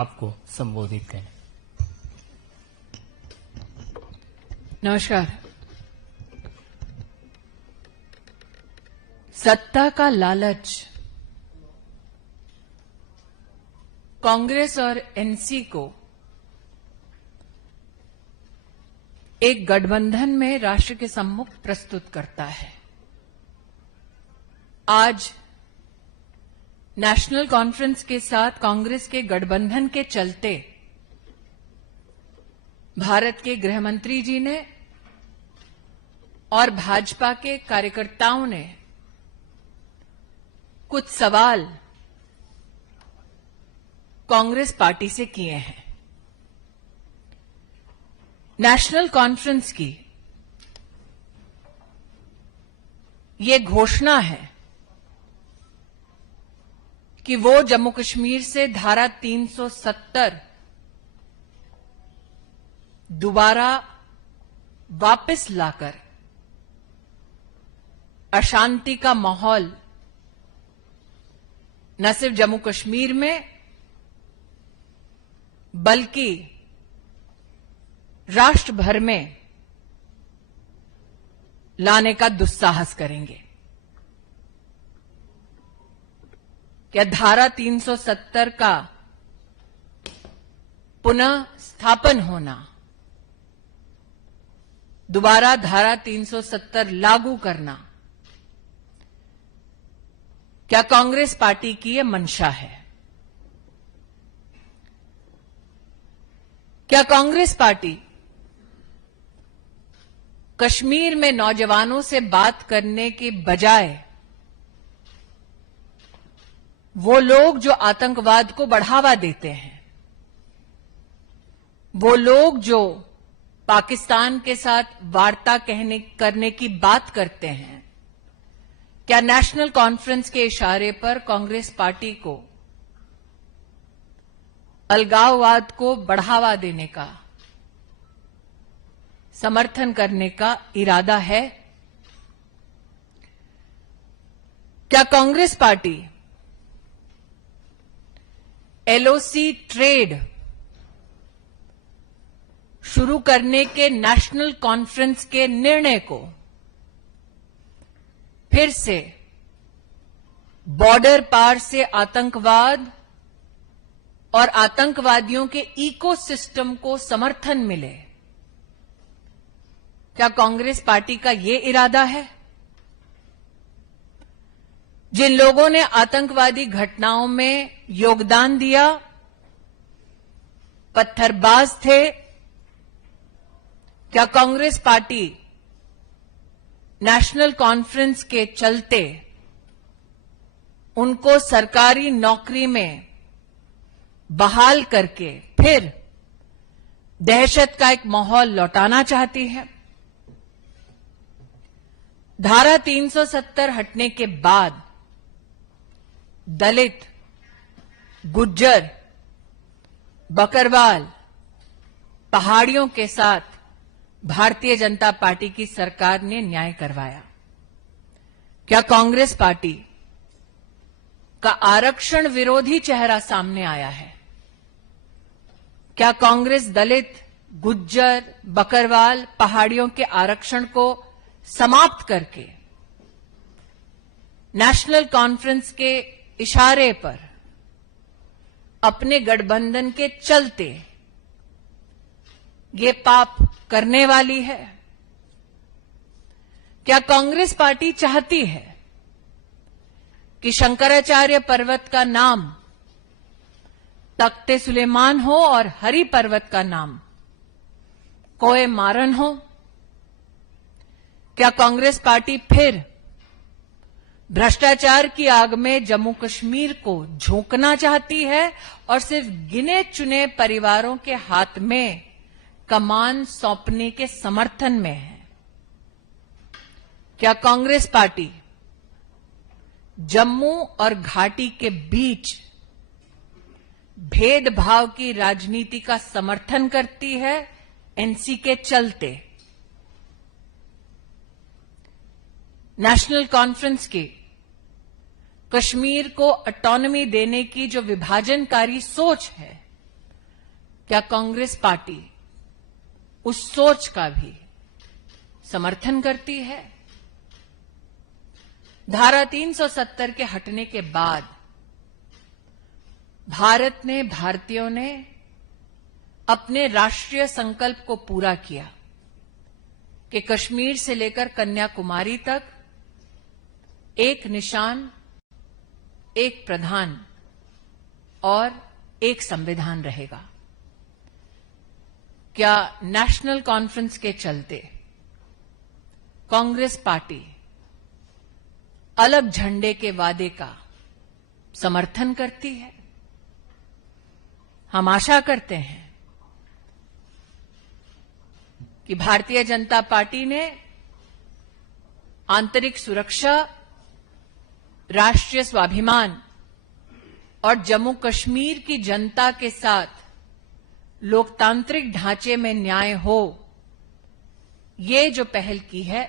आपको संबोधित करें। नमस्कार। सत्ता का लालच कांग्रेस और एनसी को एक गठबंधन में राष्ट्र के सम्मुख प्रस्तुत करता है। आज नेशनल कॉन्फ्रेंस के साथ कांग्रेस के गठबंधन के चलते भारत के गृह मंत्री जी ने और भाजपा के कार्यकर्ताओं ने कुछ सवाल कांग्रेस पार्टी से किए हैं। नेशनल कॉन्फ्रेंस की ये घोषणा है कि वो जम्मू कश्मीर से धारा 370 दोबारा वापस लाकर अशांति का माहौल न सिर्फ जम्मू कश्मीर में बल्कि राष्ट्र भर में लाने का दुस्साहस करेंगे। क्या धारा 370 का पुनः स्थापन होना, दोबारा धारा 370 लागू करना, क्या कांग्रेस पार्टी की यह मंशा है? क्या कांग्रेस पार्टी कश्मीर में नौजवानों से बात करने की बजाय वो लोग जो आतंकवाद को बढ़ावा देते हैं, वो लोग जो पाकिस्तान के साथ वार्ता करने की बात करते हैं, क्या नेशनल कॉन्फ्रेंस के इशारे पर कांग्रेस पार्टी को अलगाववाद को बढ़ावा देने का, समर्थन करने का इरादा है? क्या कांग्रेस पार्टी एलओसी ट्रेड शुरू करने के नेशनल कॉन्फ्रेंस के निर्णय को फिर से बॉर्डर पार से आतंकवाद और आतंकवादियों के इकोसिस्टम को समर्थन मिले, क्या कांग्रेस पार्टी का यह इरादा है? जिन लोगों ने आतंकवादी घटनाओं में योगदान दिया, पत्थरबाज थे, क्या कांग्रेस पार्टी नेशनल कॉन्फ्रेंस के चलते उनको सरकारी नौकरी में बहाल करके फिर दहशत का एक माहौल लौटाना चाहती है? धारा 370 हटने के बाद दलित, गुज्जर, बकरवाल, पहाड़ियों के साथ भारतीय जनता पार्टी की सरकार ने न्याय करवाया। क्या कांग्रेस पार्टी का आरक्षण विरोधी चेहरा सामने आया है? क्या कांग्रेस दलित, गुज्जर, बकरवाल, पहाड़ियों के आरक्षण को समाप्त करके नेशनल कॉन्फ्रेंस के इशारे पर अपने गठबंधन के चलते ये पाप करने वाली है? क्या कांग्रेस पार्टी चाहती है कि शंकराचार्य पर्वत का नाम तख्ते सुलेमान हो और हरि पर्वत का नाम कोए मारन हो? क्या कांग्रेस पार्टी फिर भ्रष्टाचार की आग में जम्मू कश्मीर को झोंकना चाहती है और सिर्फ गिने चुने परिवारों के हाथ में कमान सौंपने के समर्थन में है? क्या कांग्रेस पार्टी जम्मू और घाटी के बीच भेदभाव की राजनीति का समर्थन करती है एनसी के चलते? नेशनल कॉन्फ्रेंस की कश्मीर को ऑटोनॉमी देने की जो विभाजनकारी सोच है, क्या कांग्रेस पार्टी उस सोच का भी समर्थन करती है? धारा 370 के हटने के बाद भारत ने, भारतीयों ने अपने राष्ट्रीय संकल्प को पूरा किया कि कश्मीर से लेकर कन्याकुमारी तक एक निशान, एक प्रधान और एक संविधान रहेगा। क्या नेशनल कॉन्फ्रेंस के चलते कांग्रेस पार्टी अलग झंडे के वादे का समर्थन करती है? हम आशा करते हैं कि भारतीय जनता पार्टी ने आंतरिक सुरक्षा, राष्ट्रीय स्वाभिमान और जम्मू कश्मीर की जनता के साथ लोकतांत्रिक ढांचे में न्याय हो, ये जो पहल की है,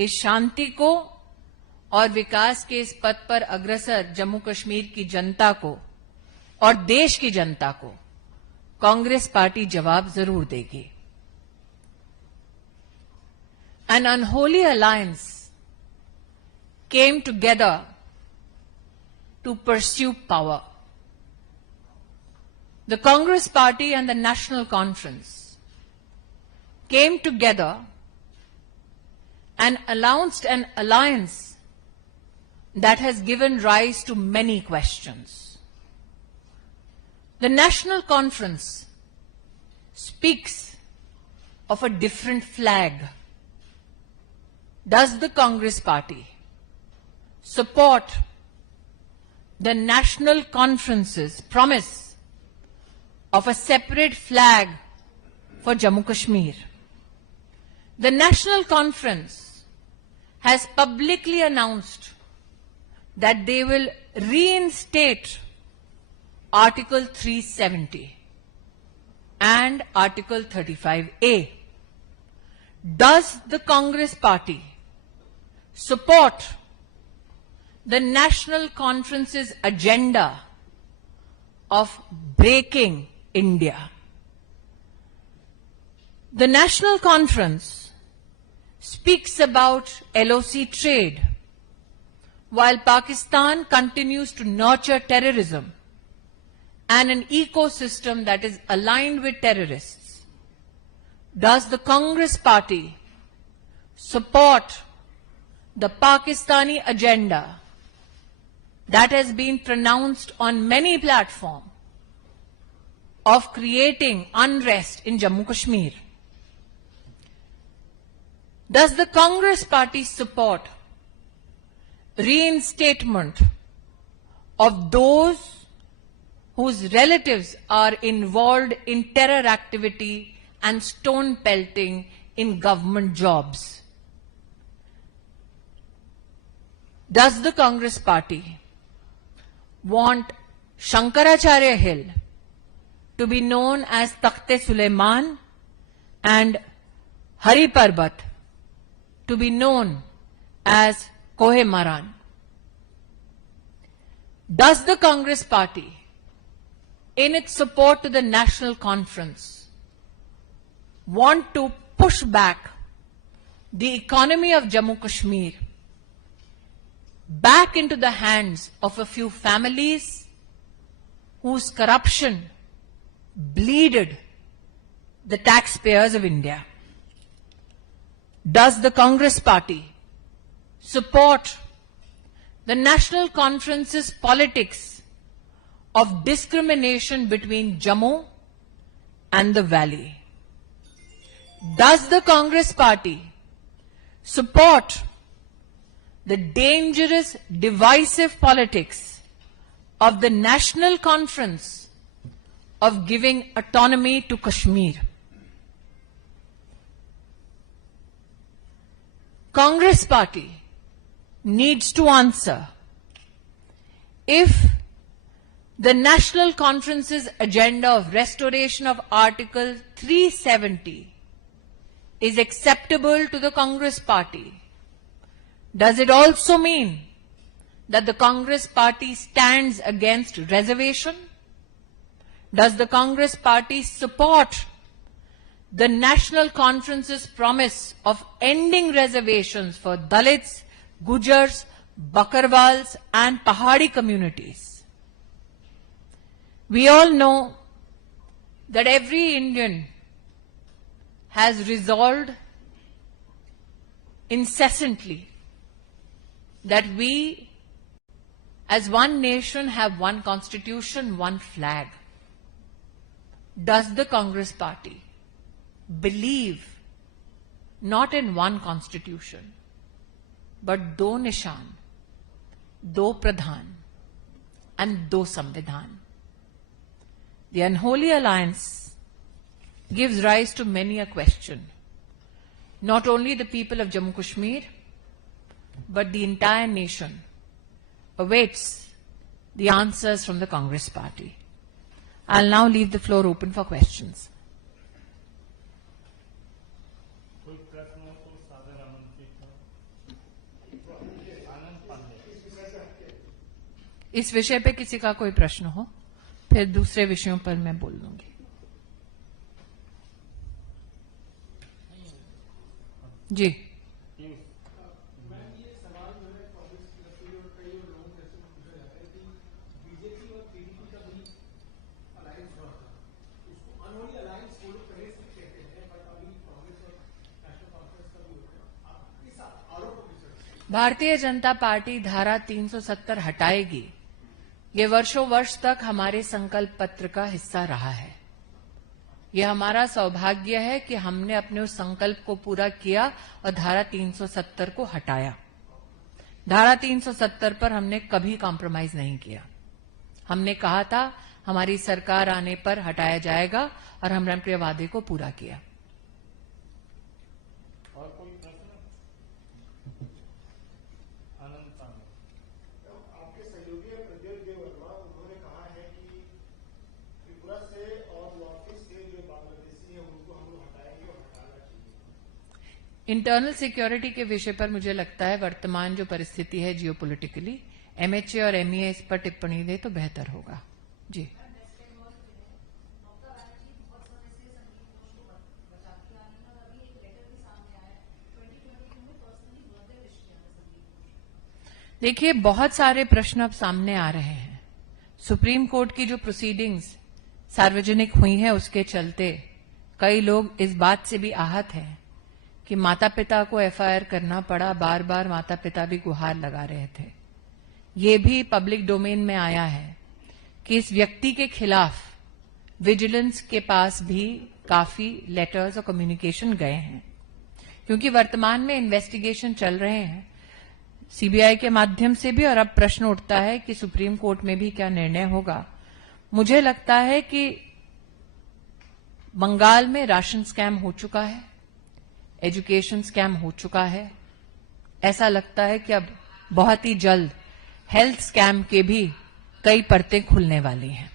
इस शांति को और विकास के इस पथ पर अग्रसर जम्मू कश्मीर की जनता को और देश की जनता को कांग्रेस पार्टी जवाब जरूर देगी। An unholy alliance came together to pursue power. The Congress Party and the National Conference came together and announced an alliance that has given rise to many questions. The National Conference speaks of a different flag. Does the Congress Party support the National Conference's promise of a separate flag for Jammu Kashmir? The National Conference has publicly announced that they will reinstate Article 370 and Article 35A. Does the Congress Party support the National Conference's agenda of breaking India? The National Conference speaks about LOC trade, while Pakistan continues to nurture terrorism and an ecosystem that is aligned with terrorists. Does the Congress Party support the Pakistani agenda that has been pronounced on many platforms of creating unrest in Jammu Kashmir? Does the Congress Party support reinstatement of those whose relatives are involved in terror activity and stone pelting in government jobs? Does the Congress Party want Shankaracharya Hill to be known as Takht-e-Sulaiman and Hari Parbat to be known as Kohe-Maran? Does the Congress Party, in its support to the National Conference, want to push back the economy of Jammu Kashmir back into the hands of a few families whose corruption bleeded the taxpayers of India? Does the Congress Party support the National Conference's politics of discrimination between Jammu and the Valley? Does the Congress Party support the dangerous, divisive politics of the National Conference of giving autonomy to Kashmir? Congress Party needs to answer if the National Conference's agenda of restoration of Article 370 is acceptable to the Congress Party. Does it also mean that the Congress Party stands against reservation? Does the Congress party support the National Conference's promise of ending reservations for Dalits, Gujars, Bakarwals and Pahadi communities? We all know that every Indian has resolved incessantly that we as one nation have one constitution, one flag. Does the Congress party believe not in one constitution, but do nishan, do pradhan and do samvidhan? The unholy alliance gives rise to many a question. Not only the people of Jammu Kashmir, but the entire nation awaits the answers from the Congress party. I'll now leave the floor open for questions. इस विषय पे किसी का कोई प्रश्न हो, फिर दूसरे विषयों पर मैं बोल दूंगी। जी, भारतीय जनता पार्टी धारा 370 हटाएगी, ये वर्षों वर्ष तक हमारे संकल्प पत्र का हिस्सा रहा है। यह हमारा सौभाग्य है कि हमने अपने उस संकल्प को पूरा किया और धारा 370 को हटाया। धारा 370 पर हमने कभी कॉम्प्रोमाइज नहीं किया। हमने कहा था हमारी सरकार आने पर हटाया जाएगा और हमने अपने वादे को पूरा किया। और कोई प्रश्न? आपके सहयोगी प्रज्वल देव वर्मा, उन्होंने कहा है कि त्रिपुरा से और नॉर्थ ईस्ट से जो बांग्लादेशी है उनको हम लोग हटाएंगे और हटाना चाहिए। इंटरनल सिक्योरिटी के विषय पर मुझे लगता है वर्तमान जो परिस्थिति है जियोपॉलिटिकली, एमएचए और एमईए इस पर टिप्पणी दे तो बेहतर होगा। जी, देखिए बहुत सारे प्रश्न अब सामने आ रहे हैं। सुप्रीम कोर्ट की जो प्रोसीडिंग्स सार्वजनिक हुई है उसके चलते कई लोग इस बात से भी आहत हैं कि माता पिता को एफआईआर करना पड़ा, बार बार माता पिता भी गुहार लगा रहे थे। ये भी पब्लिक डोमेन में आया है कि इस व्यक्ति के खिलाफ विजिलेंस के पास भी काफी लेटर्स और कम्युनिकेशन गए हैं, क्योंकि वर्तमान में इन्वेस्टिगेशन चल रहे हैं सीबीआई के माध्यम से भी, और अब प्रश्न उठता है कि सुप्रीम कोर्ट में भी क्या निर्णय होगा। मुझे लगता है कि बंगाल में राशन स्कैम हो चुका है, एजुकेशन स्कैम हो चुका है। ऐसा लगता है कि अब बहुत ही जल्द हेल्थ स्कैम के भी कई परतें खुलने वाली हैं।